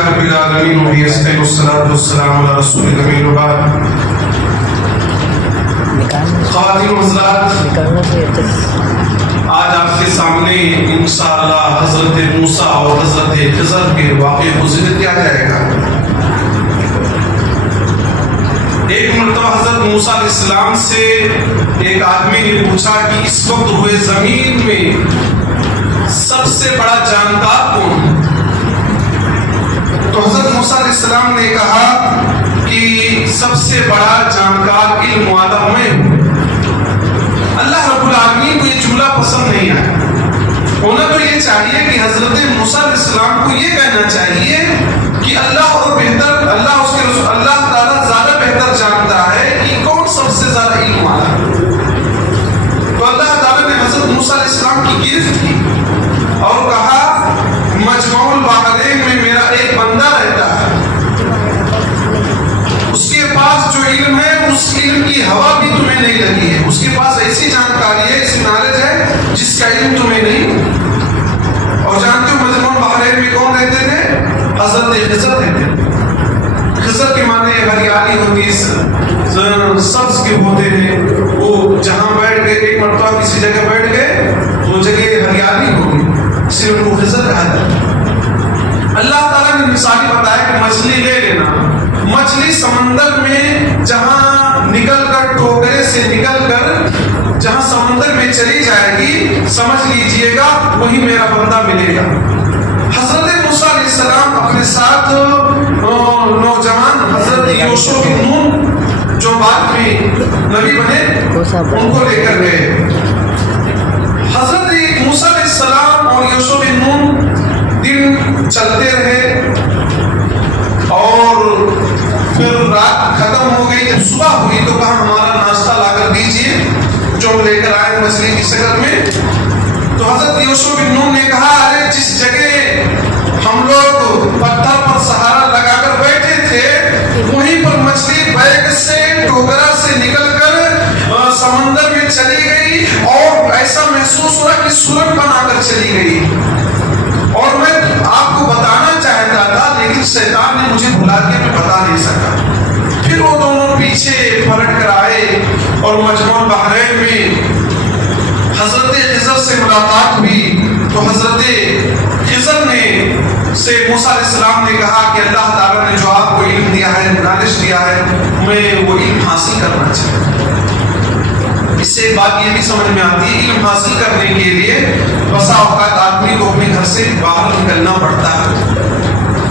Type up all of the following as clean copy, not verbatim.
رب العالمین والصلاة والسلام علی رسول الامین وبعد. خواتین و حضرات، آج آپ کے سامنے انشاءاللہ حضرت موسیٰ اور حضرت خضر کے واقعے کو ذکر کیا جائے گا. ایک مرتبہ حضرت موسیٰ علیہ السلام سے ایک آدمی نے پوچھا کہ اس وقت روئے زمین میں سب سے بڑا جانکار کون ہے؟ تو حضرت موسیٰ علیہ السلام نے کہا کہ سب سے بڑا جانکار علم والا میں ہوں. اللہ رب العالمین کو یہ جملہ پسند نہیں آیا. ہونا تو یہ چاہیے کہ حضرت موسیٰ علیہ السلام کو یہ کہنا چاہیے کہ اللہ اور بہتر اللہ اس کے رسول اللہ تعالیٰ زیادہ بہتر جانتا ہے کہ کون سب سے زیادہ علم والا ہے. تو اللہ تعالیٰ نے حضرت موسیٰ علیہ السلام کی گرفت کی اور کہا مجمع البحرین میں میرا ایک بندہ رہتا ہے، اس کے پاس جو علم ہے اس علم کی ہوا بھی تمہیں نہیں لگی ہے. اس کے پاس ایسی جانکاری ہے، ایسی نالج ہے جس کا علم تمہیں نہیں. اور جانتے ہو مجمع البحرین میں کون رہتے تھے؟ حضرت خضر رہتے تھے. خضر کے معنی ہریالی ہوتی، سبز کے ہوتے ہیں. وہ جہاں بیٹھ گئے، ایک مرتبہ کسی جگہ بیٹھ گئے تو وہ جگہ ہریالی ہوگی، اس لیے ان کو خضر کہا جاتا ہے. اللہ تعالیٰ نے مثال بتایا کہ مچھلی لے لینا. مچھلی سمندر میں جہاں نکل کر ٹوکرے سے نکل کر جہاں سمندر میں چلی جائے گی، سمجھ لیجئے گا وہی میرا بندہ ملے گا. حضرت موسیٰ علیہ السلام اپنے ساتھ نوجوان حضرت یوشع بن نون جو بعد میں نبی بنے ان کو لے کر گئے. حضرت موسیٰ علیہ السلام اور یوشع بن نون دن چلتے رہے اور پھر رات ختم ہو گئی. جب صبح ہوئی تو کہا ہمارا ناشتہ لا کر دیجیے جو ہم لے کر آئے مچھلی کی شکل میں. تو حضرت یوشع بن نون نے کہا ارے جس جگہ ہم لوگ پتھر پر سہارا لگا کر بیٹھے تھے وہیں پر مچھلی بیگ سے ٹوکرا سے نکل کر سمندر میں چلی گئی اور ایسا محسوس ہوا کہ سورج بنا کر چلی گئی. اور میں آپ کو بتانا چاہتا تھا لیکن شیطان نے مجھے بھلا کے میں بتا نہیں سکا. پھر وہ دونوں پیچھے پلٹ کر آئے اور مجمع البحرین میں حضرت خضر سے ملاقات ہوئی. تو حضرت خضر نے سے موسیٰ علیہ السلام نے کہا کہ اللہ تعالیٰ نے جو آپ کو علم دیا ہے، نالج دیا ہے، میں وہ علم حاصل کرنا چاہتا ہوں. اس سے ایک بات یہ بھی سمجھ میں آتی ہے علم حاصل کرنے کے لیے بسا اوقات آدمی کو اپنے گھر سے باہر نکلنا پڑتا ہے،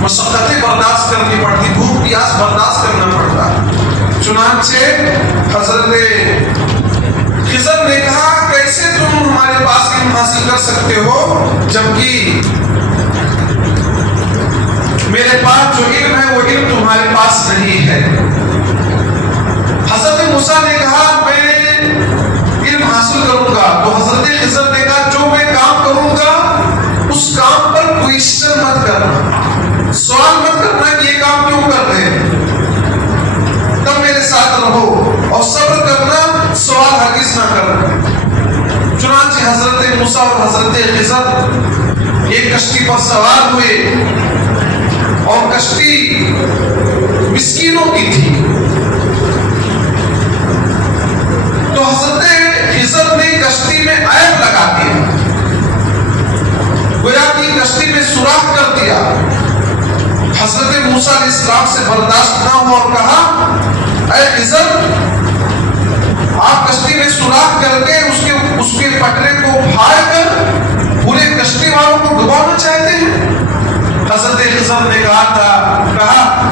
مشقتیں برداشت کرنی پڑتی، بھوک پیاس برداشت کرنا پڑتا ہے. چنانچہ حضرت خضر نے کہا کیسے تم ہمارے پاس علم حاصل کر سکتے ہو جبکہ میرے پاس جو علم ہے وہ علم تمہارے پاس نہیں ہے. حضرت موسیٰ نے کہا میں علم حاصل کروں گا. تو حضرت خضر نے کہا جو میں کام کروں گا اس کام پر کوئسچن مت کرنا، سوال مت کرنا کہ یہ کام کیوں کر رہے ہیں. تب میرے ساتھ رہو اور صبر کرنا، سوال ہرگز نہ کرنا. چنانچہ حضرت موسیٰ اور حضرت خضر ایک کشتی پر سوار ہوئے اور کشتی مسکینوں کی تھی. تو حضرت خضر نے کشتی میں عیب لگا دیا، گویا کہ کشتی میں سوراخ کر دیا. حضرت موسیٰ علیہ السلام سے برداشت نہ ہوا اور کہا اے خضر آپ کشتی میں سوراخ کر کے اس کے پٹرے کو پھاڑ کر پورے کشتی والوں کو ڈبانا چاہتے ہیں. حضرت خضر نے کہا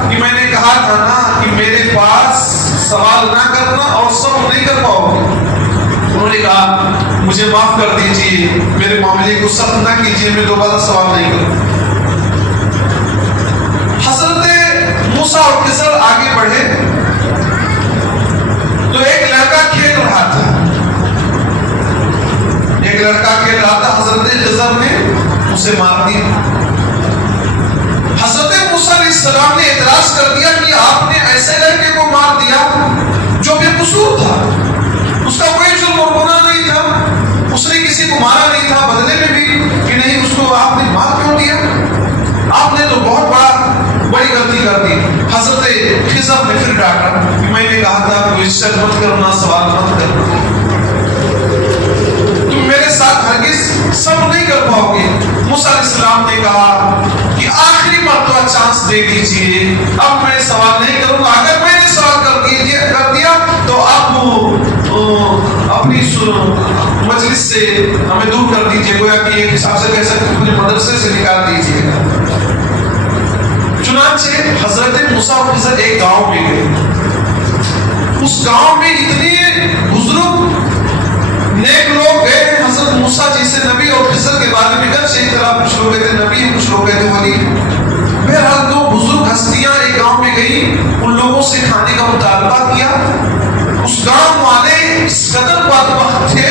کہ میں نے کہا تھا نا کہ میرے پاس سوال نہ کرنا اور صبر نہیں کر پاؤ گے. انہوں نے کہا مجھے معاف کر دیجئے، میرے معاملے کو سخت نہ کیجئے، میں دوبارہ سوال نہیں کروں. حضرت موسیٰ اور خضر آگے بڑھے تو ایک لڑکا کھیل رہا تھا. حضرت خضر نے اسے مار دیا. حضرت موسیٰ علیہ السلام نے اعتراض کر دیا کہ آپ نے ایسے لڑکے کو مار دیا جو بے قصور تھا، اس کا کوئی جرم اور گناہ نہیں تھا، اس نے کسی کو مارا نہیں تھا. بدلے میں بھی کہ نہیں اس کو آپ نے مار کیوں دیا؟ آپ نے تو بہت بڑا خضر نے پھر ڈانٹا کہ میں نے کہا تھا کوئسچن مت کرنا، سوال مت کرنا، تم میرے ساتھ ہرگز سب نہیں کر پاؤ گے۔ موسیٰ علیہ السلام نے کہا کہ آخری مرتبہ چانس دے دیجئے، اب میں سوال نہیں کروں گا، اگر میں نے سوال کر دیا تو آپ اپنی مجلس سے ہمیں دور کر دیجئے، گویا کہ ایک حساب سے کہہ سکتے اپنے مدرسے سے نکال دیجئے گا۔ چنانچہ حضرت موسیٰ اور خضر ایک گاؤں میں گئے، اس گاؤں میں اتنے بزرگ نیک لوگ گئے ہیں حضرت موسیٰ جیسے نبی اور خضر کے بارے میں گرچہ اختلاف، کچھ لوگ کہتے نبی، کچھ لوگ کہتے ولی، بہرحال دو بزرگ ہستیاں ایک گاؤں میں گئی، ان لوگوں سے کھانے کا مطالبہ کیا۔ اس گاؤں والے اس قدر بدبخت تھے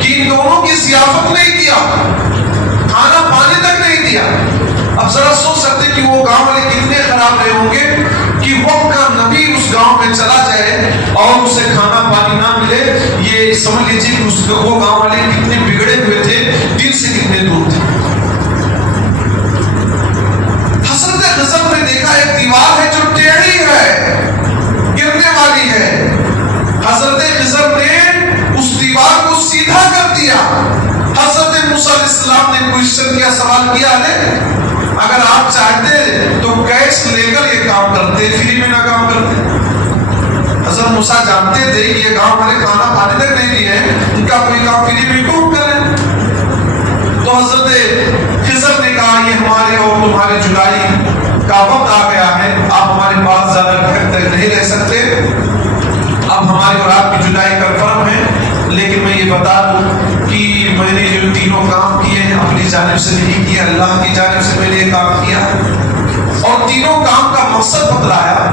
کہ ان دونوں کی ضیافت نہیں کیا، کھانا پانی تک نہیں دیا۔ اب ذرا سوچ سکتے کہ وہ گاؤں والے کتنے خراب رہے ہوں گے کہ وقت کا نبی اس گاؤں میں چلا جائے اور اسے کھانا پانی نہ ملے۔ یہ سمجھ لیجیے کہ وہ گاؤں والے کتنے بگڑے ہوئے تھے، دل سے کتنے دور تھے۔ حضرت خضر نے دیکھا ایک دیوار ہے جو ٹیڑھی ہے، گرنے والی ہے۔ حضرت خضر نے اس دیوار کو سیدھا کر دیا۔ حضرت موسیٰ علیہ السلام نے کوئسچن کیا، سوال کیا، اگر آپ چاہتے تو کیش لے کر یہ کام کرتے، فری میں نہ کام کرتے۔ حضرت موسیٰ جانتے تھے کہ یہ گاؤں والے کھانا پانی تک نہیں دیے ہیں، ان کا کوئی کام فری میں کیوں کریں؟ تو حضرت خضر نے کہا یہ ہمارے اور تمہارے جدائی کا وقت آ گیا ہے، آپ ہمارے پاس زیادہ گھر تک نہیں رہ سکتے، اب ہماری اور آپ کی جدائی کنفرم ہے۔ لیکن میں یہ بتا دوں کہ میں نے جو تینوں کام کیے ہیں اپنی جانب سے نہیں کیا، اللہ کی جانب سے میں نے یہ کام کیا، اور تینوں کام کا مقصد بتلایا،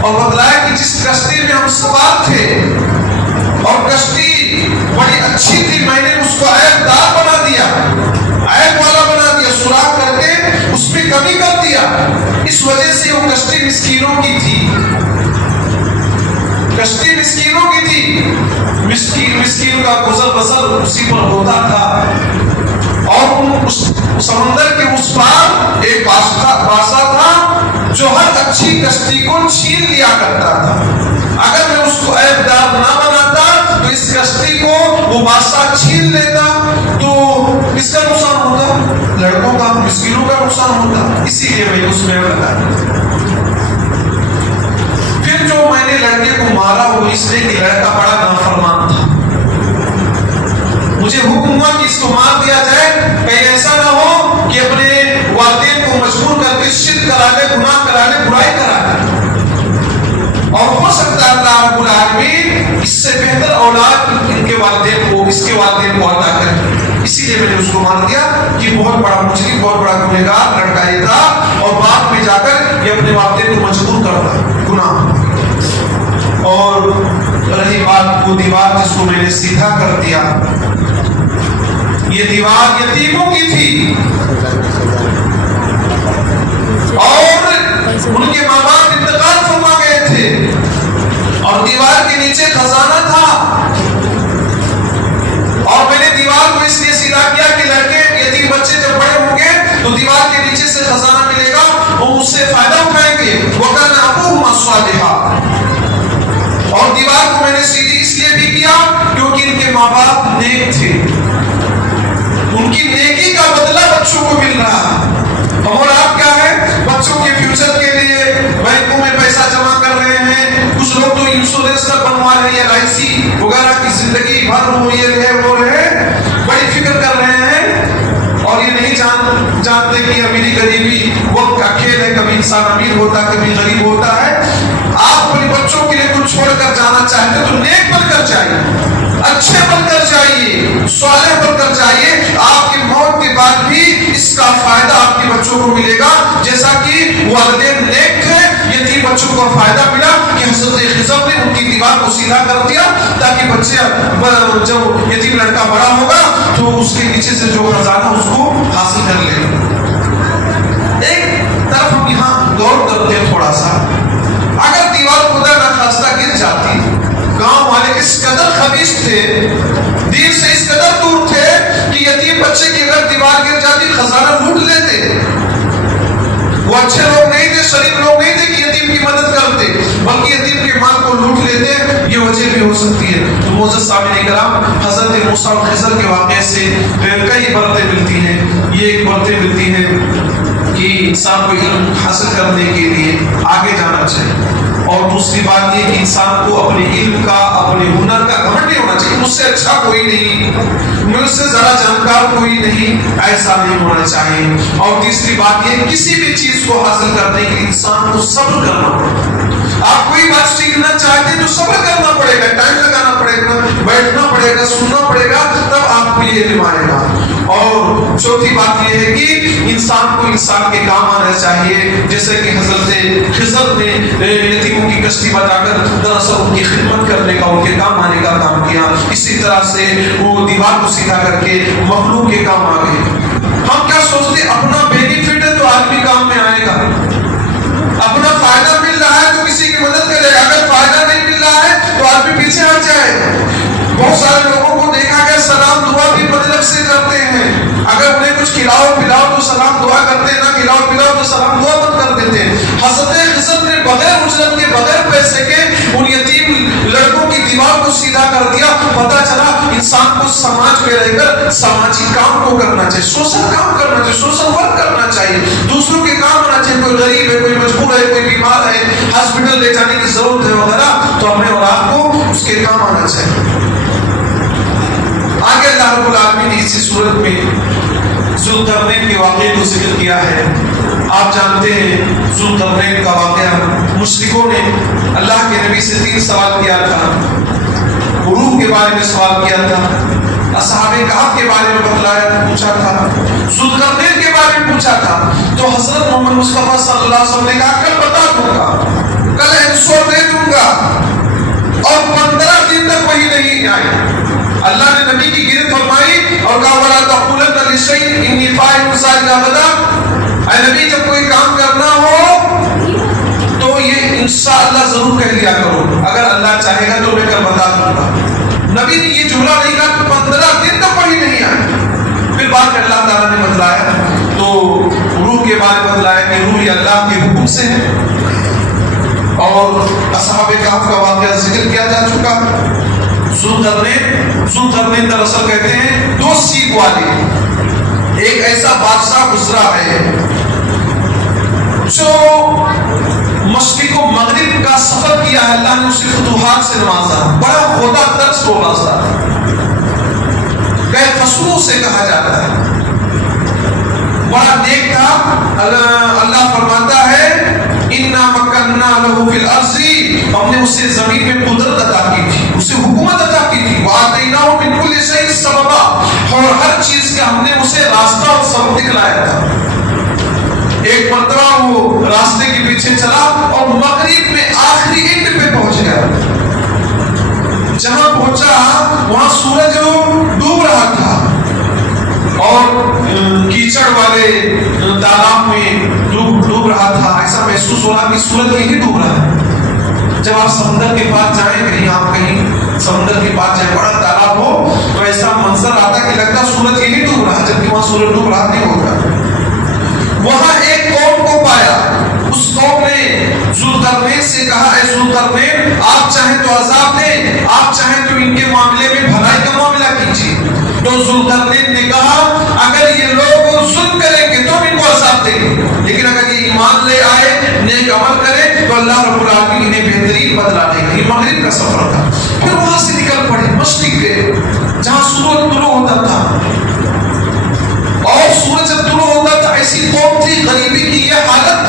اور بتلایا کہ جس کشتی میں ہم سوار تھے اور کشتی بڑی اچھی تھی، میں نے اس کو عیب دار بنا دیا، عیب والا بنا دیا، سوراخ کر کے اس میں کمی کر دیا، اس وجہ سے وہ کشتی مسکینوں کی تھی، کشتی مسکینوں کی تھی، مسکین کا گزر بسر اسی پر ہوتا تھا۔ اور اس سمندر کے اس پار ایک بادشاہ تھا جو ہر اچھی کشتی کو چھین لیا کرتا تھا۔ اگر میں اس کو عیب دار نہ بناتا تو اس کشتی کو وہ بادشاہ چھین لیتا تو کس کا نقصان ہوتا؟ لڑکوں کا، مسکینوں کا نقصان ہوتا۔ اسی لیے میں اس میں لگا۔ پھر جو میں نے لڑکے کو مارا وہ اس لیے کہ لڑکا بڑا نافرمان تھا، مجھے حکم ہوا کہ اس کو مار دیا جائے، کہیں ایسا نہ ہو کہ اپنے والدین کو مجبور کر کے شرک کرا لے، گناہ کرا لے، برائی کرا لے، اور ہو سکتا ہے اللہ رب العالمین اس سے بہتر اولاد ان کے والدین کو، اس کے والدین کو عطا کرے۔ اسی لیے میں نے اس کو مان دیا کہ بہت بڑا مجرم، بہت بڑا گنہگار لڑکا یہ تھا، اور بعد میں جا کر یہ اپنے والدین کو مجبور کرتا گناہ۔ اور رہی بات وہ دیوار جس کو میں نے سیدھا کر دیا، یہ دیوار یتیموں کی تھی اور ان کے ماں باپ انتقال فرما گئے تھے، اور دیوار کے نیچے خزانہ تھا، اور میں نے دیوار کو اس لیے سیدھا کیا کہ لڑکے یتیم بچے جب بڑے ہوں گے تو دیوار کے نیچے سے خزانہ ملے گا، وہ اس سے فائدہ اٹھائیں گے۔ وَكَانَ أَبُوهُمَا صَالِحًا۔ اور دیوار کو میں نے سیدھی اس لیے بھی کیا کیونکہ ان کے ماں باپ نیک تھے، ان کی نیکی کا بدلہ بچوں کو مل رہا۔ اور آپ کیا ہے، بچوں کے فیوچر کے لیے بینکوں میں پیسہ جمع کر رہے ہیں، کچھ لوگ تو انشورنس کا بنوا رہے ہیں، LIC وغیرہ کی زندگی بھر وہ یہ ہے وہ ہے، بڑی فکر کر رہے ہیں، اور یہ نہیں جانتے کہ امیری غریبی وقت کا کھیل ہے، کبھی انسان امیر ہوتا ہے، کبھی غریب ہوتا ہے۔ آپ اپنے بچوں کے لیے کچھ چھوڑ کر جانا چاہتے تو نیک بن کر جائیے، اچھے بن کر جائیے، صالح بن کر جائیے، آپ کی موت کے بعد بھی اس کا فائدہ آپ کے بچوں کو ملے گا، جیسا کہ والدین نیک تھے، یتیم بچوں کو فائدہ ملا کہ حضرت خضر نے ان کی دیوار کو سیدھا کر دیا تاکہ بچے جب یتیم لڑکا بڑا ہوگا تو اس کے نیچے سے جو خزانہ اس کو حاصل کر لے گا۔ ایک طرف ہم یہاں غور کرتے ہیں تھوڑا سا، اگر دیوار خدا ناخواستہ گر جاتی، گاؤں والے اس قدر خبیث تھے، دین سے اس قدر دور تھے کہ یتیم بچے کی اگر دیوار گر جاتی خزانہ لوٹ لیتے۔ وہ اچھے لوگ نہیں تھے، شریف لوگ نہیں تھے کہ یتیم یتیم کی مدد کرتے بلکہ یتیم کے مال کو لوٹ لیتے، یہ وجہ بھی ہو سکتی ہے۔ تو معزز سامعین کرام، حضرت موسیٰ اور خضر کے واقعے سے کئی برتیں ملتی ہیں۔ یہ ایک برتیں ملتی ہیں کہ انسان کو علم حاصل کرنے کے لیے آگے جانا چاہیے، اور دوسری بات یہ کہ انسان کو اپنے علم کا، اپنے ہنر کا گھمنڈ نہیں ہونا چاہیے، مجھ سے اچھا کوئی نہیں، مجھ سے زیادہ جانکار کوئی نہیں، ایسا نہیں ہونا چاہیے۔ اور تیسری بات یہ، کسی بھی چیز کو حاصل کرنے کے لیے انسان کو صبر کرنا پڑے۔ آپ کوئی بات سیکھنا چاہتے ہیں تو صبر کرنا پڑے گا، ٹائم لگانا پڑے گا، بیٹھنا پڑے گا، سننا پڑے گا، تب آپ کو یہ علم آئے گا۔ اور چوتھی بات یہ ہے کہ انسان کو انسان کے کام آنا چاہیے، جیسے کہ حضرت خضر نے یتیموں کی کشتی بنا کر دراصل ان کی خدمت کرنے کا، ان کے کام آنے کا کام کیا۔ اسی طرح سے وہ دیوار کو سیدھا کر کے مخلوق کے کام آ گئے۔ ہم کیا سوچتے ہیں اپنا بینیفٹ ہے تو آدمی کام میں آئے گا، اپنا فائدہ مل رہا ہے تو کسی کی مدد کرے گا، اگر فائدہ نہیں مل رہا ہے تو آدمی پیچھے ہٹ جائے گا۔ بہت سارے لوگوں کو دیکھا گیا سلام دعا بھی مطلب سے کرتے ہیں، اگر انہیں کچھ کھلاؤ پلاؤ تو سلام دعا کرتے ہیں، نہ کھلاؤ پلاؤ تو سلام دعا بند کر دیتے ہیں۔ حضرت خضر نے بغیر اجرت کے، بغیر پیسے کے ان یتیم لڑکوں کی دیوار کو سیدھا کر دیا۔ پتہ چلا انسان کو سماج میں رہ کر سماجی کام کو کرنا چاہیے، سوشل کام کرنا چاہیے، سوشل ورک کرنا چاہیے، دوسروں کے کام آنا چاہیے۔ کوئی غریب ہے، کوئی مجبور ہے، کوئی بیمار ہے، ہاسپٹل لے جانے کی ضرورت ہے وغیرہ، تو ہمیں اور آپ کو اس کے کام آنا چاہیے۔ آگے اللہ رب العالمین نے اسی صورت میں ذوالقرنین کے واقعے کو ذکر کیا ہے۔ آپ جانتے ہیں ذوالقرنین کا واقعہ، مشرکوں نے اللہ کے نبی سے 3 سوال کیا تھا۔ روح کے بارے میں سوال کیا تھا، اصحاب کہف کے بارے میں بتلایا تھا، پوچھا تھا، ذوالقرنین کے بارے میں پوچھا تھا۔ تو حضرت محمد مصطفیٰ صلی اللہ علیہ وسلم نے کہا کل بتا دوں گا، کل آنسر دے دوں گا، اور 15 دن تک وہی نہیں آئے۔ اللہ نے نبی کی گرفت فرمائی اور کہا وَلَا تَقُولَنَّ لِشَيْءٍ إِنِّي فَاعِلٌ ذَلِكَ غَدًا، اے نبی جب کوئی کام کرنا ہو تو یہ انشاءاللہ ضرور کہہ لیا کرو، اگر اللہ چاہے گا تو میں کل بتا دوں گا۔ نبی نے یہ جملہ نہیں کہا کہ 15 دن تک وہی نہیں آئے۔ پھر بعد میں اللہ تعالیٰ نے بتلایا تو روح کے بارے میں بتلایا کہ روح یہ اللہ کے حکم سے ہے، اور اصحاب کہف کا واقعہ ذکر کیا جا چکا۔ ذوالقرنین دراصل کہتے ہیں 2 سیخ والے، ایک ایسا بادشاہ گزرا ہے جو مشرق و مغرب کا سفر کیا ہے، اللہ نے اسے فتوحات سے نوازا، بڑا خدا ترس بولا تھا، غیر خسرو سے کہا جاتا ہے، بڑا نیک تھا۔ اللہ فرماتا ہے اِنَّا مَكَّنَّا لَهُ فِي الْأَرْضِ، ہم نے اسے زمین میں قدرت عطا کی تھی، اسے حکومت عطا کی تھی، وَآتَيْنَاهُ مِنْ كُلِّ شَيْءٍ سَبَبًا، اور ہر چیز کا ہم نے اسے راستہ اور سبب دکھلایا تھا۔ ایک مرتبہ وہ راستے کے پیچھے چلا اور مغرب میں آخری اینڈ پہ پہنچ گیا۔ جہاں پہنچا وہاں سورج ڈوب رہا تھا اور کیچڑ والے تالاب میں ڈوب رہا تھا، ایسا محسوس ہو رہا کہ سورج یہی ڈوب رہا ہے۔ جب آپ سمندر کے پاس جائیں، کہیں آپ کہیں سمندر کے پاس جائیں، بڑا تالاب ہو تو ایسا منظر آتا کہ لگتا سورج یہی ڈوب رہا ہے، جبکہ وہاں سورج ڈوب رہا نہیں ہوتا۔ وہاں ایک قوم کو پایا، اس قوم نے ذوالقرنین سے کہا اے ذوالقرنین آپ چاہیں تو عذاب دیں، آپ چاہیں تو ان کے معاملے میں بھلائی کا معاملہ کیجیے۔ تو ذوالقرنین نے کہا اگر یہ لوگ ظلم کریں گے تو ہم ان کو عذاب دیں گے، لیکن اگر یہ ایمان لے آئے، نیک عمل کرے تو اللہ رب العالمین انہیں بہترین بدلہ دے گا۔ یہ مغرب کا سفر تھا۔ پھر وہاں سے نکل پڑے مشرق کے، جہاں سورج طلوع ہوتا تھا، اور سورج جب طلوع ہوتا تھا ایسی قوم تھی غریبی کی یہ حالت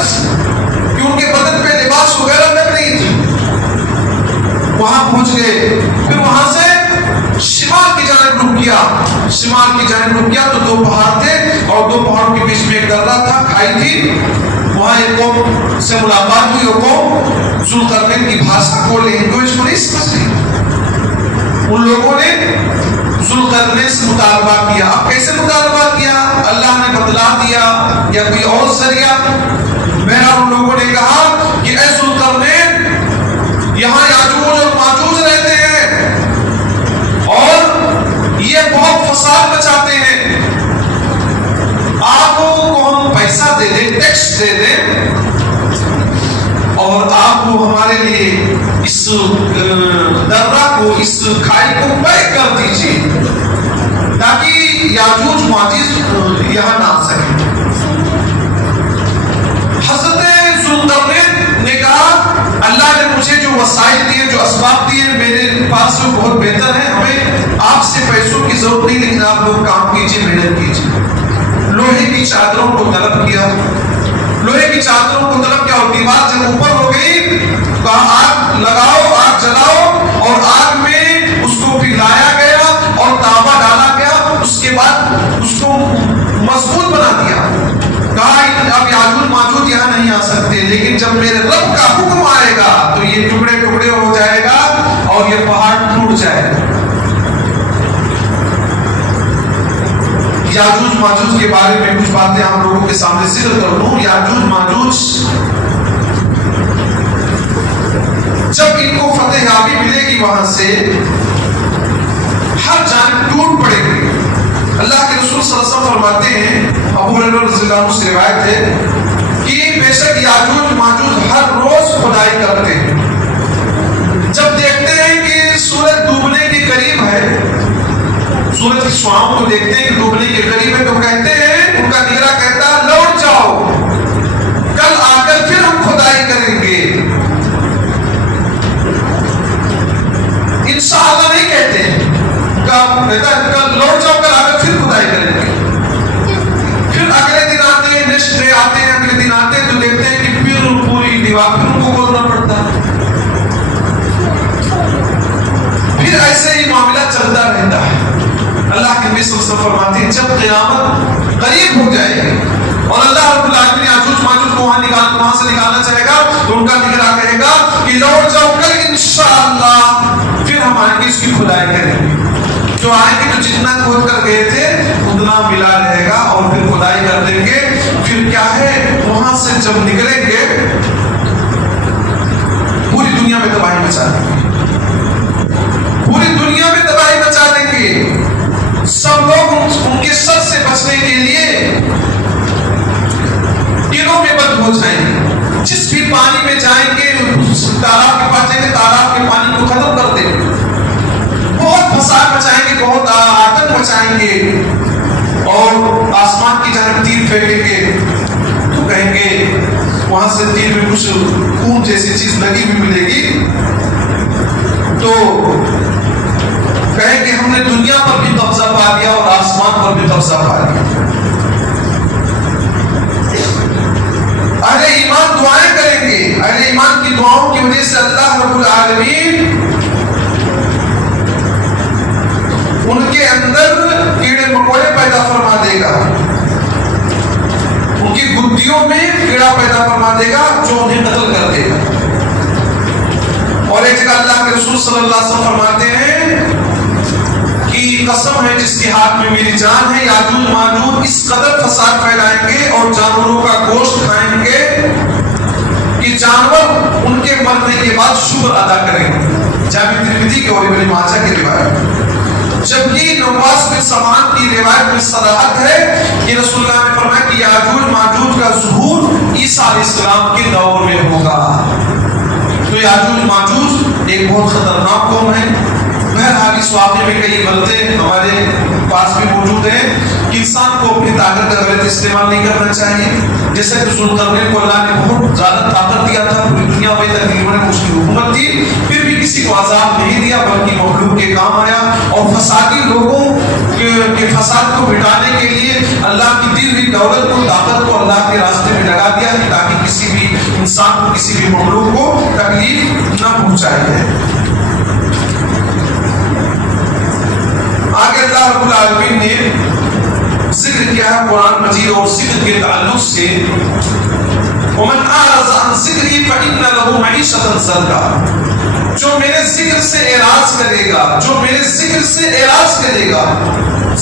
کہ ان کے بدن پہ لباس وغیرہ تک نہیں تھی۔ وہاں پہنچ گئے، پھر وہاں سے شمال کی جانب رک کیا، شمال کی جانب رک کیا تو 2 پہاڑ تھے اور 2 پہاڑوں کے بیچ میں ایک درہ تھا، کھائی تھی۔ وہاں ایک قوم سے ملاقات ہوئی، وہ قوم ذوالقرنین کی بھاشا کو لینگویج کو نہیں سمجھتی۔ ان لوگوں نے ذوالقرنین سے مطالبہ کیا۔ اب کیسے مطالبہ کیا؟ اللہ نے بتلا دیا یا کوئی اور ذریعہ؟ بہرحال ان لوگوں نے کہا کہ اے ذوالقرنین یہاں یاجوج اور ماجوج رہتے ہیں اور یہ بہت فساد مچاتے ہیں، آپ کو ہم پیسہ دے دیں، ٹیکس دے دیں، اور تو ہمارے لیے اس درہ کو, اس کھائی کو پیک کر دیجیے تاکہ یاجوج ماجوج یہاں نہ آ سکے. حضرت ذوالقرنین نے کہا اللہ نے مجھے جو وسائل دیے, جو اسباب دیے میرے پاس جو بہت بہتر ہے, ہمیں آپ سے پیسوں کی ضرورت نہیں, لیکن آپ لوگ کام کیجیے, محنت کیجیے. لوہے کی چادروں کو طلب کیا, لوہے کی چادروں کو طلب کیا, اور دیوار جب اوپر ہو گئی کہا آگ لگاؤ, آگ جلاؤ, اور آگ میں اس کو پگھلایا گیا اور تانبا ڈالا گیا. اس کے بعد اس کو مضبوط بنا دیا. کہا اب یاجوج ماجوج یہاں نہیں آ سکتے, لیکن جب میرے رب کا حکم آئے گا تو یہ ٹکڑے ٹکڑے ہو جائے گا اور یہ پہاڑ ٹوٹ جائے گا. یاجوج ماجوج کے بارے میں کچھ باتیں آپ لوگوں کے سامنے ذکر کر لوں. یاجوج ماجوج جب ان کو فتح یابی ملے گی وہاں سے ہر جانب ٹوٹ پڑے گی. اللہ کے رسول صلی اللہ علیہ وسلم فرماتے ہیں, ابو ہریرہ رضی اللہ عنہ سے روایت ہے کہ بے شک یاجوج ماجوج ہر روز کھدائی کرتے ہیں. جب دیکھتے ہیں کہ سورج ڈوبنے کے قریب ہے, سورج کی شعاؤں کو دیکھتے ہیں کہ ڈوبنے کے قریب ہے, تو کہتے ہیں, ان کا نگراں کہتا ہے لوٹ جاؤ, کل آ کر پھر ہم کھدائی کریں گے. انشاءاللہ نہیں کہتے ہیں, کل لوٹ جاؤ, کل آ کر پھر کھدائی کریں گے. پھر اگلے دن آتے ہیں, نیکسٹ ڈے آتے ہیں, اگلے دن آتے ہیں, تو دیکھتے ہیں کہ پھر پوری دیوار پھر ان کو کھودنا پڑتا ہے. پھر ایسے ہی معاملہ چلتا رہتا ہے. اللہ کے نبی صلی اللہ علیہ وسلم فرماتے ہیں جب قیامت قریب ہو جائے گی اور اللہ رب العالمین یاجوج ماجوج کو وہاں سے نکالنا چاہے گا, تو ان کا نگراں کہے گا کہ لوٹ جاؤ, کل انشاءاللہ پھر ہم آئیں گے, اس کی کھدائی کریں گے. جو آئیں گے تو جتنا کھود کر گئے تھے اتنا ملا رہے گا, اور پھر کھدائی کر دیں گے. پھر کیا ہے, وہاں سے جب نکلیں گے پوری دنیا میں تباہی مچا دیں گے, پوری دنیا میں تباہی مچا دیں گے. سب لوگ ان کے سر سے بچنے کے لیے ٹیلوں میں بند ہو جائیں گے. جس بھی پانی میں جائیں گے, تالاب کے پاس جائیں گے, تالاب کے پانی کو ختم کر دیں گے, بہت فساد مچائیں گے, بہت آتنک مچائیں گے, اور آسمان کی جانب تیر پھینکیں گے تو کہیں گے وہاں سے تیر میں کچھ خون جیسی چیز لگی ہوئی ملے گی, تو کہیں گے ہم نے دنیا پر بھی قبضہ پا لیا اور آسمان پر بھی قبضہ پا لیا. اہل ایمان دعائیں کریں گے, اہل ایمان کی دعاؤں کی وجہ سے اللہ رب العالمین ان کے اندر کیڑے مکوڑے پیدا فرما دے گا, ان کی گدیوں میں کیڑا پیدا فرما دے گا جو انہیں قتل کر دے گا. اور ایک جگہ اللہ کے رسول صلی اللہ علیہ وسلم فرماتے ہیں کہ قسم ہے جس کے ہاتھ میں میری جان ہے, یاجوج ماجوج اس قدر فساد پھیلائیں گے اور جانوروں کا گوشت کھائیں گے کہ جانور ان کے مرنے کے بعد شکر ادا کریں گے. جامع ترمذی کے اور ابن ماجہ کی روایت. جبکہ نواس بن سمان کی روایت میں صراحت ہے کہ رسول اللہ نے فرمایا کہ یاجوج ماجوج کا ظہور عیسیٰ علیہ السلام کے دور میں ہوگا. تو یاجوج ماجوج ایک بہت خطرناک قوم ہے. بہرحال اس واقعے میں کئی غلطیں ہمارے پاس بھی موجود ہیں کہ انسان کو اپنی طاقت کا غلط استعمال نہیں کرنا چاہیے. جیسے کہ ذوالقرنین کو اللہ نے بہت زیادہ طاقت دیا تھا, پوری دنیا میں تقریباً اس کی حکومت تھی, پھر بھی کسی کو عذاب نہیں دیا بلکہ مخلوق کے کام آیا. اور فسادی لوگوں کے فساد کو مٹانے کے لیے اللہ کی دی ہوئی دولت کو, طاقت کو اللہ کے راستے میں لگا دیا تاکہ کسی بھی انسان کو, کسی بھی مخلوق کو تکلیف نہ پہنچائے. آگے اللہ رب العالمین نے ذکر کیا ہے قرآن مجید اور ذکر کے تعلق سے, وَمَنْ أَعْرَضَ عَنْ ذِكْرِي فَإِنَّ لَهُ مَعِيشَةً ضَنْكَ. جو میرے ذکر سے اعراض کرے گا, جو میرے ذکر سے اعراض کرے گا.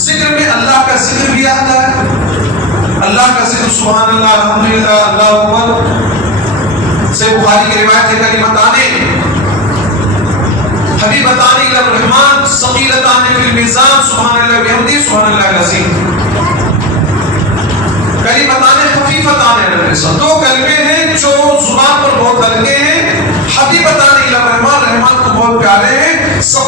ذکر میں اللہ کا ذکر بھی آتا ہے, اللہ کا ذکر سبحان اللہ, الحمدللہ, اللہ اکبر. سے بخاری کی روایت ہے کلمتان حبیبتان الی الرحمن ثقیلتان فی المیزان سبحان اللہ بحمدہ سبحان اللہ العظیم. کلمتان خفیفتان علی اللسان, دو کلمے ہیں جو زبان پر بہت ہلکے ہیں,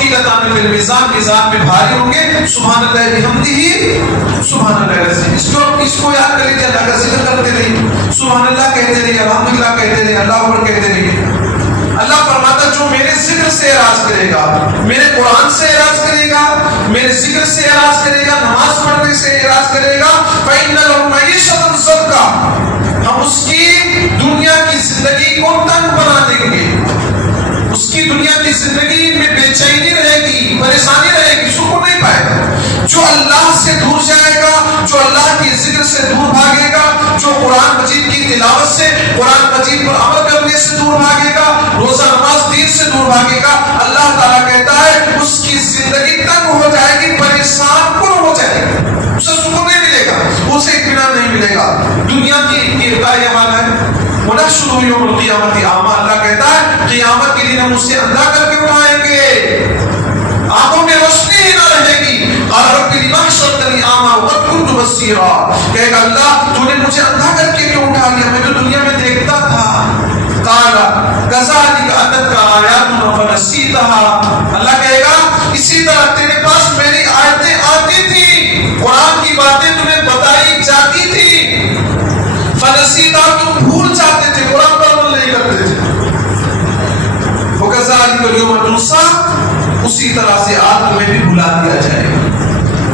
ثقیلتان فی المیزان، میزان میں بھاری ہوں گے. سبحان اللہ بحمدہ سبحان اللہ العظیم. اس کو یاد کر لیجیے، اللہ کا ذکر کرتے رہیے، سبحان اللہ کہتے رہیے، الحمدللہ کہتے رہیے، اللہ اکبر کہتے رہیے. اللہ فرماتا جو میرے ذکر سے اعراض کرے گا، میرے قرآن سے اعراض کرے گا، میرے ذکر سے اعراض کرے گا، نماز پڑھنے سے اعراض کرے گا، فَإِنَّ لَهُ مَعِيشَةً ضَنْكًا، ہم اس کی دنیا کی زندگی کو تنگ بنا دیں گے. اس کی دنیا کی زندگی میں بے چینی رہے گی، پریشانی رہے گی، سکون نہیں پائے گا. جو اللہ سے دور جائے گا، جو اللہ کے ذکر سے دور بھاگے گا، جو قرآن مجید کی تلاوت سے، قرآن مجید پر عمل کرنے سے دور بھاگے گا، روزہ نماز دین سے دور بھاگے گا، اللہ تعالیٰ کہتا ہے اس کی زندگی تنگ ہو جائے گی، پریشان کن ہو جائے گی، اسے سکون نہیں ملے گا، اسے اطمینان نہیں ملے گا. دنیا کی یہ حال ہے. وَنَحْشُرُهُ يَوْمَ الْقِيَامَةِ أَعْمَىٰ، اللہ کہتا ہے قیامت کے دن ہم اسے اندھا کر کے اٹھائیں گے، آنکھوں میں روشنی ہی نہ رہے گی. قَالَ رَبِّ لِمَ حَشَرْتَنِي أَعْمَىٰ وَقَدْ كُنتُ بَصِيرًا، کہے گا اللہ تو نے مجھے اندھا کر کے کیوں اٹھا لیا، میں تو دنیا میں دیکھتا تھا. قَالَ كَذَٰلِكَ أَتَتْكَ آيَاتُنَا فَنَسِيتَهَا، اللہ کہے گا اسی طرح تیرے پاس میری آیتیں آتی تھی، قرآن کی باتیں تمہیں بتائی جاتی تھی، فَنَسِيتَهَا، تم بھول جاتے تھے، قرآن پر عمل نہیں کرتے تھے. وَكَذَٰلِكَ الْيَوْمَ تُنسَىٰ، اسی طرح سے آج تمہیں بھی بھلا دیا جائے گا.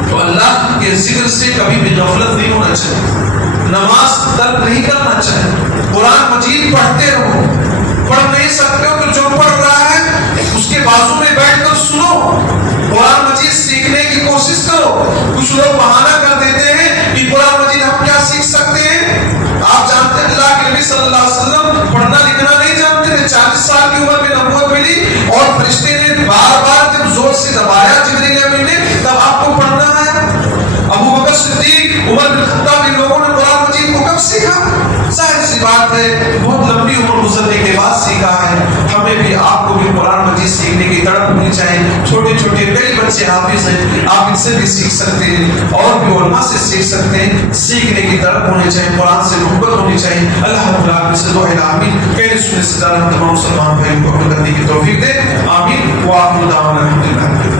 تو اللہ کے ذکر سے کبھی بھی غفلت نہیں ہونا چاہیے، نماز ترک نہیں کرنا چاہیے، قرآن مجید پڑھتے رہو. پڑھ نہیں سکتے ہو تو جو پڑھ رہا ہے اس کے بازو میں بیٹھ کر سنو، قرآن مجید سیکھنے کی کوشش کرو. کچھ لوگ بہانہ کر دیتے ہیں کہ قرآن مجید ہم کیا سیکھ سکتے ہیں. آپ جانتے ہیں اللہ کے نبی صلی اللہ علیہ وسلم پڑھنا لکھنا نہیں جانتے تھے. 40 سال کی عمر میں نبوت ملی اور فرشتے نے بار بار جب زور سے دبایا جبریل امین نے، تب آپ کو پڑھنا آیا. ابو بکر صدیق، عمر بن خطاب، ان لوگوں نے قرآن مجید کو کب سیکھا؟ ظاہر سی بات ہے بہت لمبی عمر گزرنے کے بعد سیکھا ہے. ہمیں بھی آپ کو بھی قرآن مجید سیکھنے کی تڑپ ہونی چاہیے. چھوٹے چھوٹے کئی بچے حافظ ہیں، آپ ان سے بھی سیکھ سکتے ہیں، اور بھی علماء سے سیکھ سکتے ہیں. سیکھنے کی تڑپ ہونی چاہیے، قرآن سے محبت ہونی چاہیے. اللہ رب العالمین سے دعا ہے آمین. کہنے سننے سے زیادہ تمام مسلمان بھائیوں کو عمل کرنے کی توفیق دے. آمین. وآخر دعوانا الحمدللہ.